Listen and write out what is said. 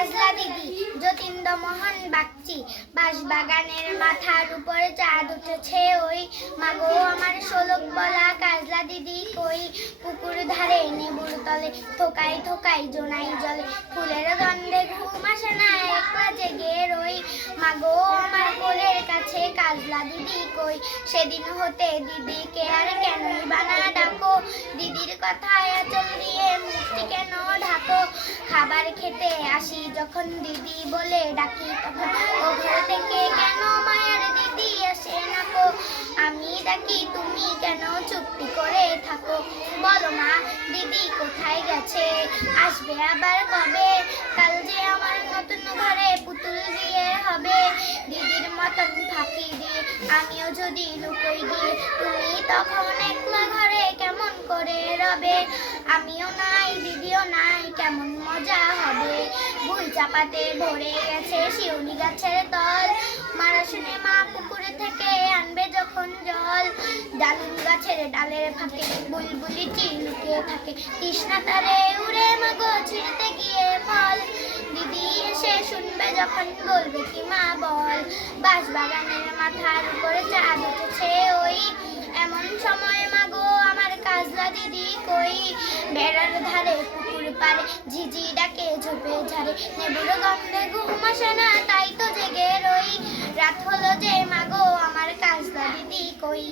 কাজলা দিদি যতীন্দ্রমোহন বাগচি। বাঁশবাগানের মাথার উপরে চাঁদ উঠেছে ওই, মাগো আমার শোলক বলা কাজলা দিদি কই। পুকুর ধারে নেবুর তলে থোকাই থোকাই জোনাই জলে, ফুলের গন্ধে ঘুম আসে না একলা জেগে রই। মাগো আমার কোলের কাছে কাজলা দিদি কই। সেদিন হতে দিদিকে আর কেনই বানা ডাকো, দিদির কথায় আঁচল দিয়ে মুখটি কেন ঢাকো। খাবার খেতে আসি যখন দিদি বলে ডাকি, তখন ও ঘর থেকে কেন মায়ার দিদি আসে না কো। আমি ডাকি তুমি কেন চুপটি করে থাকো, বলো মা দিদি কোথায় গেছে, আসবে আবার কবে। কাল যে আমার নতুন ঘরে পুতুল বিয়ে হবে, দিদির মতন ফাঁকি দিয়ে আমিও যদি লুকোই গিয়ে, তুমি তখন একলা ঘরে কেমন করে রবে। আমিও নাই দিদিও নাই কেমন মজা হবে। ভুল চাপাতে ভরে গেছে শিউলি গাছের তল, মারা শুনে মা পুকুরে থেকে আনবে যখন জল। ডালিম গাছের ডালের ফাঁকে বুলবুলিটি লুকিয়ে থাকে, তৃষ্ণা তারে উড়ে মাগো ছিঁড়তে গিয়ে ফল। দিদি এসে শুনবে যখন বলবে কি মা বল, বাঁশবাগানের মাথার উপরে চাঁদ উঠেছে ওই, এমন সময় মাগো আমার কাজলা দিদি কই। বেড়ার ধারে পুকুর পারে ঝিঝি ডাকে ঝোপে ঝাড়ে, নেবুর গন্ধে ঘুম আসে না তাই তো জেগে রই। রাত হলো যে মাগো আমার কাজলা দিদি কই।